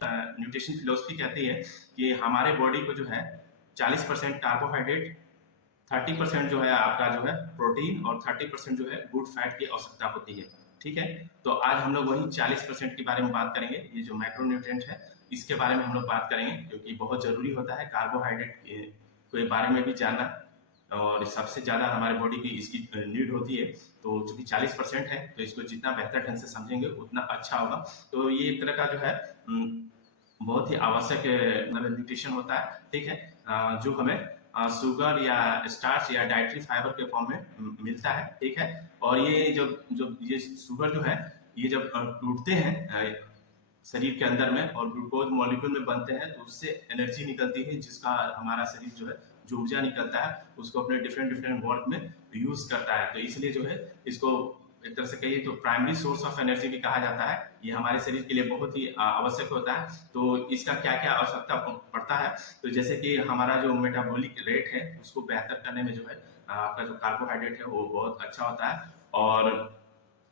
Nutrition philosophy कहती है कि हमारे बॉडी को जो है 40% कार्बोहाइड्रेट, 30% जो है आपका जो है प्रोटीन और 30% जो है गुड फैट की आवश्यकता होती है। ठीक है, तो आज हम लोग वही 40% के बारे में बात करेंगे। ये जो मैक्रोन्यूट्रिएंट है इसके बारे में हम लोग बात करेंगे, क्योंकि बहुत जरूरी होता है कार्बोहाइड्रेट के बारे में भी जानना, और सबसे ज्यादा हमारे बॉडी की इसकी नीड होती है। तो चूंकि 40% है तो इसको जितना बेहतर ढंग से समझेंगे उतना अच्छा होगा। तो ये एक तरह का जो है बहुत ही आवश्यक न्यूट्रिशन होता है। ठीक है, जो हमें शुगर या स्टार्च या डाइटरी फाइबर के फॉर्म में मिलता है। ठीक है, और ये जब ये शुगर जो है ये जब टूटते हैं शरीर के अंदर में और ग्लूकोज मॉलिक्यूल में बनते हैं तो उससे एनर्जी निकलती है, जिसका हमारा शरीर जो है जो ऊर्जा निकलता है उसको अपने डिफरेंट वर्क में यूज करता है। तो इसलिए जो है इसको एक तरह से कहिए तो प्राइमरी सोर्स ऑफ एनर्जी भी कहा जाता है। ये हमारे शरीर के लिए बहुत ही आवश्यक होता है। तो इसका क्या क्या आवश्यकता पड़ता है, तो जैसे कि हमारा जो मेटाबॉलिक रेट है उसको बेहतर करने में जो है आपका जो कार्बोहाइड्रेट है वो बहुत अच्छा होता है। और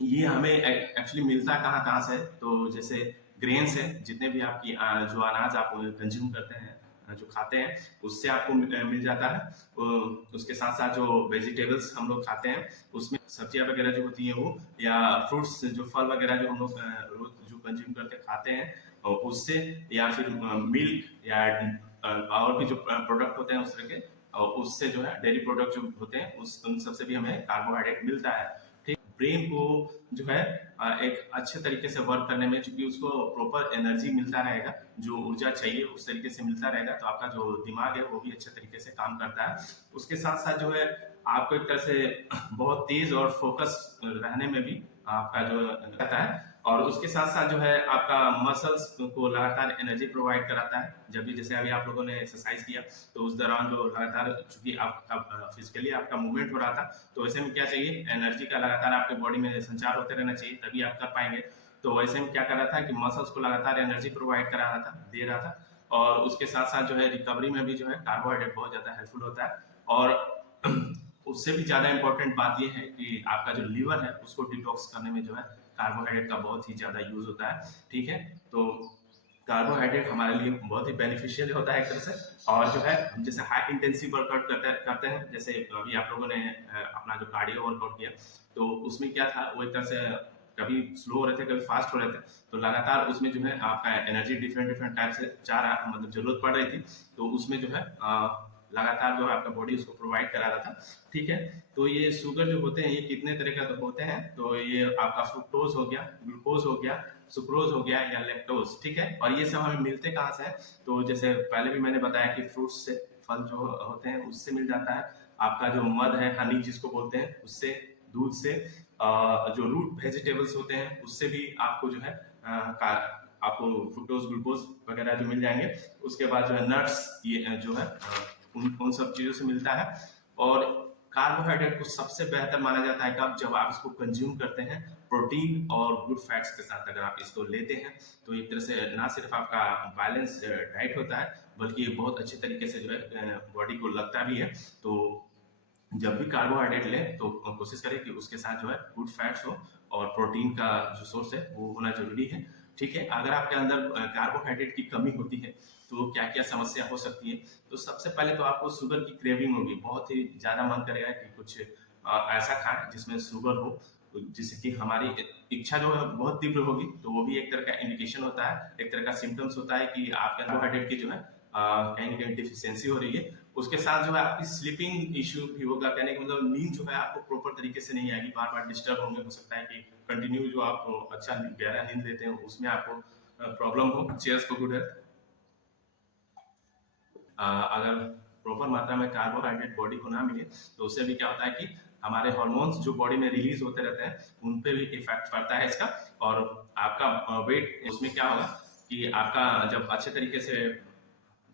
ये हमें एक्चुअली मिलता कहाँ कहाँ से, तो जैसे ग्रेन्स है, जितने भी आपकी जो अनाज आप कंज्यूम करते हैं जो खाते हैं उससे आपको मिल जाता है। उसके साथ साथ जो वेजिटेबल्स हम लोग खाते हैं उसमें सब्जियां वगैरह जो होती हैं वो, या फ्रूट्स जो फल वगैरह जो हम लोग रोज जो कंज्यूम करके खाते हैं उससे, या फिर मिल्क या और भी जो प्रोडक्ट होते हैं उस तरह के, उससे जो है डेयरी प्रोडक्ट जो होते हैं उन सबसे भी हमें कार्बोहाइड्रेट मिलता है। ठीक, ब्रेन को जो है एक अच्छे तरीके से वर्क करने में, चूंकि उसको प्रॉपर एनर्जी मिलता रहेगा, जो ऊर्जा चाहिए उस तरीके से मिलता रहेगा, तो आपका जो दिमाग है वो भी अच्छे तरीके से काम करता है। उसके साथ साथ जो है आपको एक तरह से बहुत तेज और फोकस रहने में भी आपका जो रहता है। और उसके साथ साथ जो है आपका मसल्स को लगातार एनर्जी प्रोवाइड कराता है। जब भी जैसे अभी आप लोगों ने एक्सरसाइज किया तो उस दौरान जो लगातार चूंकि आप फिजिकली आपका मूवमेंट हो रहा था, तो ऐसे में क्या चाहिए, एनर्जी का लगातार आपके बॉडी में संचार होते रहना चाहिए, तभी आप कर पाएंगे। तो वैसे में क्या कर रहा था कि मसल्स को लगातार एनर्जी प्रोवाइड करा रहा था, दे रहा था। और उसके साथ साथ जो है रिकवरी में भी जो है कार्बोहाइड्रेट बहुत ज्यादा हेल्पफुल होता है। और उससे भी ज्यादा इंपॉर्टेंट बात यह है कि आपका जो लीवर है उसको डिटॉक्स करने में जो है कार्बोहाइड्रेट का बहुत ही ज्यादा यूज होता है। ठीक है, तो कार्बोहाइड्रेट हमारे लिए बहुत ही बेनिफिशियल होता है एक तरह से। और जो है हम जैसे हाई इंटेंसिव वर्कआउट करते हैं, जैसे अभी आप लोगों ने अपना जो कार्डियो वर्कआउट किया तो उसमें क्या था, वो एक तरह से कभी स्लो हो रहे थे कभी फास्ट हो रहे थे, तो लगातार उसमें जो है आपका एनर्जी डिफरेंट टाइप से मतलब जरूरत पड़ रही थी। तो उसमें जो है लगातार जो है आपका बॉडी उसको प्रोवाइड करा रहा था। ठीक है, तो ये शुगर जो होते हैं ये कितने तरह का तो होते हैं, तो ये आपका फ्रुक्टोज हो गया, ग्लूकोज हो गया, सुक्रोज हो गया या लैक्टोज। ठीक है, और ये सब हमें मिलते कहाँ से है, तो जैसे पहले भी मैंने बताया कि फ्रूट्स से, फल जो होते हैं उससे मिल जाता है। आपका जो मध है, हनी जिसको बोलते हैं, उससे, दूध से, जो रूट वेजिटेबल्स होते हैं उससे भी आपको जो है आपको फ्रुक्टोज ग्लूकोज वगैरह जो मिल जाएंगे। उसके बाद जो है नट्स, ये जो है उन सब चीजों से मिलता है। और कार्बोहाइड्रेट को सबसे बेहतर माना जाता है कब, जब आप इसको कंज्यूम करते हैं प्रोटीन और गुड फैट्स के साथ। अगर आप इसको लेते हैं तो एक तरह से ना सिर्फ आपका बैलेंस डाइट होता है, बल्कि बहुत अच्छे तरीके से जो है बॉडी को लगता भी है। तो जब भी कार्बोहाइड्रेट लें तो कोशिश करें कि उसके साथ जो है गुड फैट्स हो और प्रोटीन का जो सोर्स है वो होना जरूरी है। ठीक है, अगर आपके अंदर कार्बोहाइड्रेट की कमी होती है तो क्या क्या समस्या हो सकती है, तो सबसे पहले तो आपको शुगर की क्रेविंग होगी, बहुत ही ज्यादा मन करेगा कि कुछ ऐसा खाएं जिसमें शुगर हो, जिससे कि हमारी इच्छा जो है बहुत तीव्र होगी। तो वो भी एक तरह का इंडिकेशन होता है, एक तरह का सिम्टम्स होता है कि आपके कार्बोहाइड्रेट की जो है कहीं ना कहीं डिफिशियंसी हो रही है। उसके साथ जो है आपकी स्लीपिंग इश्यू भी होगा, कहने का मतलब नींद जो है आपको प्रॉपर तरीके से नहीं आएगी, बार बार डिस्टर्ब होंगे। हो सकता है कि कंटिन्यू जो आप अच्छा गहरा नींद लेते हैं उसमें आपको प्रॉब्लम हो। Chairs for good health. अगर प्रॉपर मात्रा में कार्बोहाइड्रेट बॉडी को ना मिले तो उससे भी क्या होता है कि हमारे हार्मोन्स जो बॉडी में रिलीज होते रहते हैं उन पे भी इफेक्ट पड़ता है इसका। और आपका वेट, उसमें क्या होगा कि आपका जब अच्छे तरीके से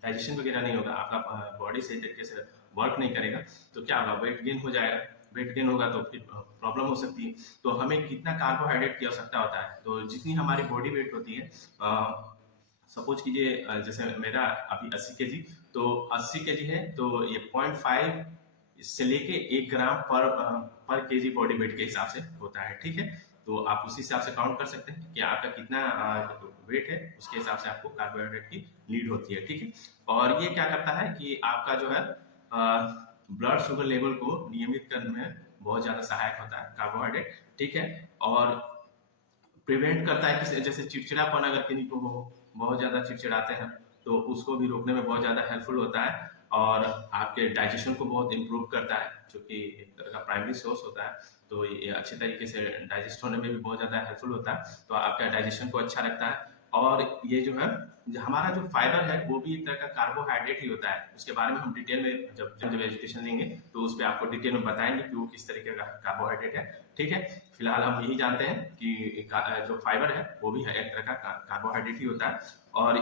डाइजेशन वगैरह नहीं होगा, आपका बॉडी सही तरीके से वर्क नहीं करेगा, तो क्या होगा, वेट गेन हो जाएगा। वेट गेन होगा तो फिर प्रॉब्लम हो सकती है। तो हमें कितना कार्बोहाइड्रेट की आवश्यकता होता है, तो जितनी हमारी बॉडी वेट होती है, सपोज कीजिए जैसे मेरा अभी 80 केजी, तो 80 केजी है तो ये 0.5 से लेके 1 ग्राम पर केजी बॉडी वेट के हिसाब से होता है। ठीक है, तो आप उसी हिसाब से काउंट कर सकते हैं कि आपका कितना वेट है, उसके हिसाब से आपको कार्बोहाइड्रेट की नीड होती है। ठीक है, और ये क्या करता है कि आपका जो है ब्लड शुगर लेवल को नियमित करने में बहुत ज़्यादा सहायक होता है कार्बोहाइड्रेट। ठीक है, और प्रिवेंट करता है कि जैसे चिड़चिड़ापन अगर किसी को हो, बहुत ज़्यादा चिड़चिड़ाते हैं, तो उसको भी रोकने में बहुत ज़्यादा हेल्पफुल होता है। और आपके डाइजेशन को बहुत इम्प्रूव करता है, जो कि एक तरह का प्राइमरी सोर्स होता है, तो ये अच्छे तरीके से डाइजेस्ट होने में भी बहुत ज़्यादा हेल्पफुल होता है, तो आपका डाइजेशन को अच्छा रखता है। और ये जो है हमारा जो फाइबर है वो भी एक तरह का कार्बोहाइड्रेट ही होता है। उसके बारे में हम डिटेल में जब एजुकेशन लेंगे तो उस पर आपको डिटेल में बताएंगे कि वो किस तरीके का कार्बोहाइड्रेट है। ठीक है, फिलहाल हम यही जानते हैं कि जो फाइबर है वो भी एक तरह का कार्बोहाइड्रेट ही होता है, और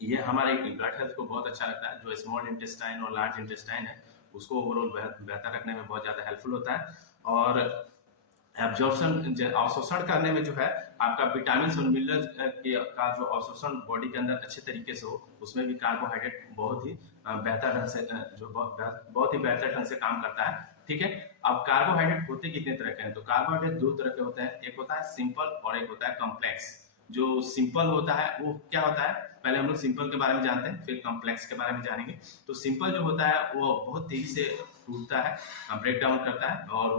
ये हमारे ब्लड हेल्थ को बहुत अच्छा रखता है। जो स्मॉल इंटेस्टाइन और लार्ज इंटेस्टाइन है उसको ओवरऑल बेहतर रखने में बहुत ज़्यादा हेल्पफुल होता है। और एब्जॉर्प्शन अवशोषण करने में जो है आपका विटामिन और मिनरल्स का जो अवशोषण बॉडी के अंदर अच्छे तरीके से हो, उसमें भी कार्बोहाइड्रेट बहुत ही बेहतर ढंग से बहुत ही बेहतर ढंग से काम करता है। ठीक है, अब कार्बोहाइड्रेट होते कितने तरह के हैं, तो कार्बोहाइड्रेट दो तरह के होते हैं, एक होता है सिंपल और एक होता है कॉम्प्लेक्स। जो सिंपल होता है वो क्या होता है, पहले हम लोग सिंपल के बारे में जानते हैं, फिर कॉम्प्लेक्स के बारे में जानेंगे। तो सिंपल जो होता है वो बहुत तेजी से टूटता है, ब्रेक डाउन करता है और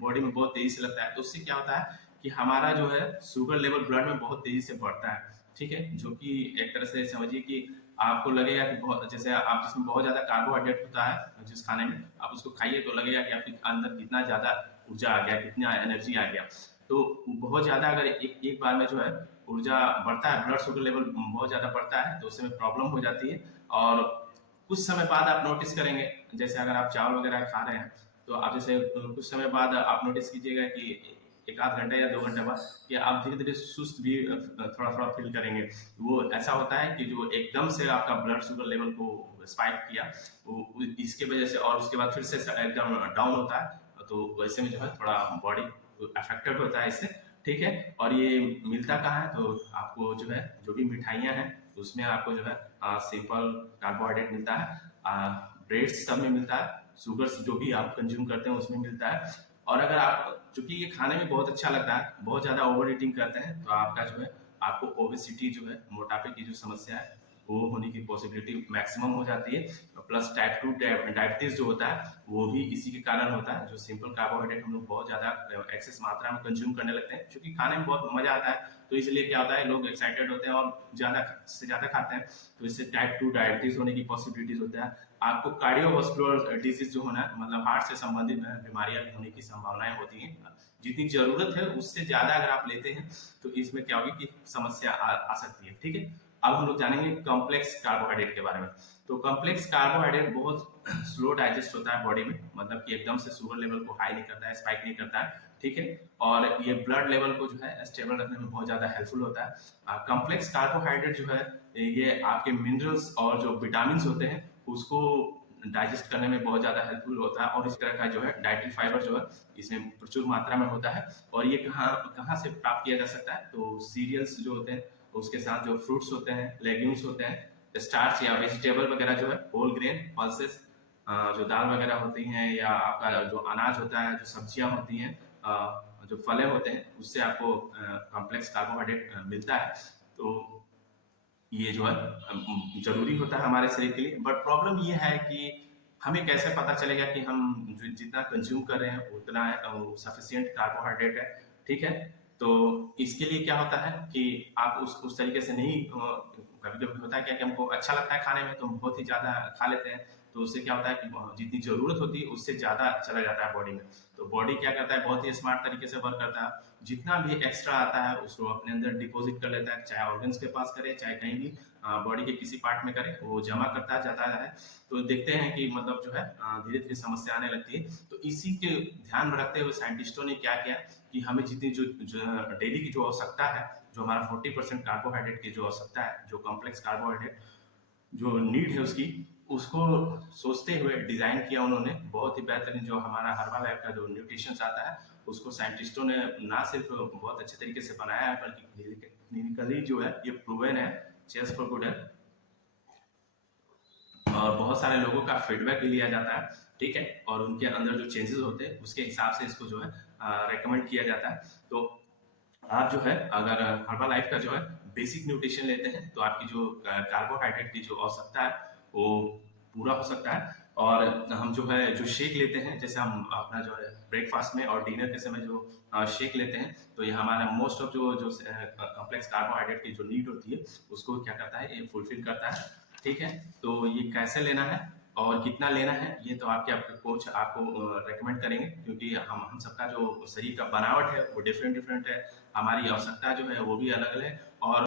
बॉडी में बहुत तेजी से लगता है। तो उससे क्या होता है कि हमारा जो है शुगर लेवल ब्लड में बहुत तेजी से बढ़ता है। ठीक है, जो कि एक तरह से समझिए कि आपको लगेगा कि बहुत, जैसे आप जिसमें बहुत ज्यादा कार्बोहाइड्रेट होता है जिस खाने में, आप उसको खाइए तो लगेगा कि आपके अंदर कितना ज्यादा ऊर्जा आ गया, कितना एनर्जी आ गया। तो बहुत ज्यादा अगर एक बार में जो है ऊर्जा बढ़ता है, ब्लड शुगर लेवल बहुत ज्यादा बढ़ता है, तो उसमें प्रॉब्लम हो जाती है। और कुछ समय बाद आप नोटिस करेंगे, जैसे अगर आप चावल वगैरह खा रहे हैं तो आप जैसे कुछ समय बाद आप नोटिस कीजिएगा कि एक आध घंटे या 2 घंटे बाद कि आप धीरे धीरे सुस्त भी थोड़ा थोड़ा फील करेंगे। वो ऐसा होता है कि जो एकदम से आपका ब्लड शुगर लेवल को स्पाइक किया वो इसके वजह से, और उसके बाद फिर से एकदम डाउन होता है, तो वैसे में जो है थोड़ा बॉडी अफेक्टेड होता है इससे। ठीक है, और ये मिलता कहाँ है, तो आपको जो है जो भी मिठाइयाँ हैं उसमें आपको जो है सिंपल कार्बोहाइड्रेट मिलता है, ब्रेड्स सब में मिलता है, शुगर जो भी आप कंज्यूम करते हैं उसमें मिलता है। और अगर आप चूंकि ये खाने में बहुत अच्छा लगता है, बहुत ज़्यादा ओवर ईटिंग करते हैं, तो आपका जो है आपको ओबेसिटी जो है मोटापे की जो समस्या है वो होने की पॉसिबिलिटी मैक्सिमम हो जाती है। प्लस टाइप 2 डायबिटीज जो होता है वो भी इसी के कारण होता है। जो सिंपल कार्बोहाइड्रेट हम लोग बहुत ज़्यादा एक्सेस मात्रा में कंज्यूम करने लगते हैं, क्योंकि खाने में बहुत मजा आता है, तो इसलिए क्या होता है लोग एक्साइटेड होते हैं और ज़्यादा से ज़्यादा खाते हैं, तो इससे टाइप 2 डायबिटीज होने की पॉसिबिलिटीज होता है। आपको कार्डियोवास्कुलर डिजीज जो होना, मतलब हार्ट से संबंधित बीमारियां होने की संभावनाएं होती हैं। जितनी जरूरत है उससे ज्यादा अगर आप लेते हैं तो इसमें क्या होगी कि समस्या आ सकती है। ठीक है, अब हम लोग जानेंगे कॉम्प्लेक्स कार्बोहाइड्रेट के बारे में। तो कॉम्प्लेक्स कार्बोहाइड्रेट बहुत स्लो डाइजेस्ट होता है बॉडी में, मतलब कि एकदम से शुगर लेवल को हाई नहीं करता है, स्पाइक नहीं करता है। ठीक है, और ये ब्लड लेवल को जो है स्टेबल रखने में बहुत ज्यादा हेल्पफुल होता है। कॉम्प्लेक्स कार्बोहाइड्रेट जो है ये आपके मिनरल्स और जो विटामिन होते हैं उसको डाइजेस्ट करने में बहुत ज़्यादा हेल्पफुल होता है। और इस तरह का जो है डाइटरी फाइबर जो है इसमें प्रचुर मात्रा में होता है। और ये कहाँ कहाँ से प्राप्त किया जा सकता है, तो सीरियल्स जो होते हैं उसके साथ जो फ्रूट्स होते हैं, लेग्यूम्स होते हैं, स्टार्च या वेजिटेबल वगैरह जो है, होल ग्रेन पल्सेस जो दाल वगैरह होती हैं, या आपका जो अनाज होता है, जो सब्जियां होती हैं, जो फलें होते हैं, उससे आपको कॉम्प्लेक्स कार्बोहाइड्रेट मिलता है। तो ये जो है जरूरी होता है हमारे शरीर के लिए। बट प्रॉब्लम ये है कि हमें कैसे पता चलेगा कि हम जो जितना कंज्यूम कर रहे हैं उतना सफिशिएंट कार्बोहाइड्रेट है। ठीक है, तो इसके लिए क्या होता है कि आप उस तरीके से नहीं, कभी कभी होता है क्या कि हमको अच्छा लगता है खाने में तो हम बहुत ही ज्यादा खा लेते हैं, तो उससे क्या होता है कि जितनी जरूरत होती है उससे ज्यादा चला जाता है बॉडी में। तो बॉडी क्या करता है, बहुत ही स्मार्ट तरीके से वर्क करता है, जितना भी एक्स्ट्रा आता है उसको अपने अंदर डिपॉजिट कर लेता है, चाहे ऑर्गन्स के पास करे चाहे कहीं भी बॉडी के किसी पार्ट में करे, वो जमा करता जाता है। तो देखते हैं कि मतलब जो है धीरे धीरे समस्या आने लगती है। तो इसी के ध्यान में रखते हुए साइंटिस्टों ने क्या किया कि हमें जितनी जो डेली की जो आवश्यकता है, जो हमारा 40% कार्बोहाइड्रेट की जो आवश्यकता है, जो कॉम्प्लेक्स कार्बोहाइड्रेट जो नीड है उसकी, उसको सोचते हुए डिजाइन किया उन्होंने बहुत ही बेहतरीन जो हमारा हर्बल का जो न्यूट्रिशन आता है, उसको साइंटिस्टों ने ना सिर्फ बहुत अच्छे तरीके से बनाया है बल्कि क्लिनिकली जो है ये प्रूवन है, चेस फॉर गुड है, और बहुत सारे लोगों का फीडबैक भी लिया जाता है। ठीक है, और उनके अंदर जो चेंजेस होते हैं उसके हिसाब से इसको जो है रेकमेंड किया जाता है। तो आप जो है अगर हर्बलाइफ का जो है बेसिक न्यूट्रिशन लेते हैं तो आपकी जो कार्बोहाइड्रेट की जो आवश्यकता है वो पूरा हो सकता है। और हम जो है जो शेक लेते हैं, जैसे हम अपना जो है ब्रेकफास्ट में और डिनर के समय जो शेक लेते हैं, तो ये हमारा मोस्ट ऑफ जो जो कॉम्प्लेक्स कार्बोहाइड्रेट की जो नीड होती है उसको क्या करता है, ये फुलफिल करता है। ठीक है, तो ये कैसे लेना है और कितना लेना है ये तो आपके आपके कोच आपको रेकमेंड करेंगे, क्योंकि हम सबका जो शरीर का बनावट है वो डिफरेंट डिफरेंट है, हमारी आवश्यकता जो है वो भी अलग अलग है। और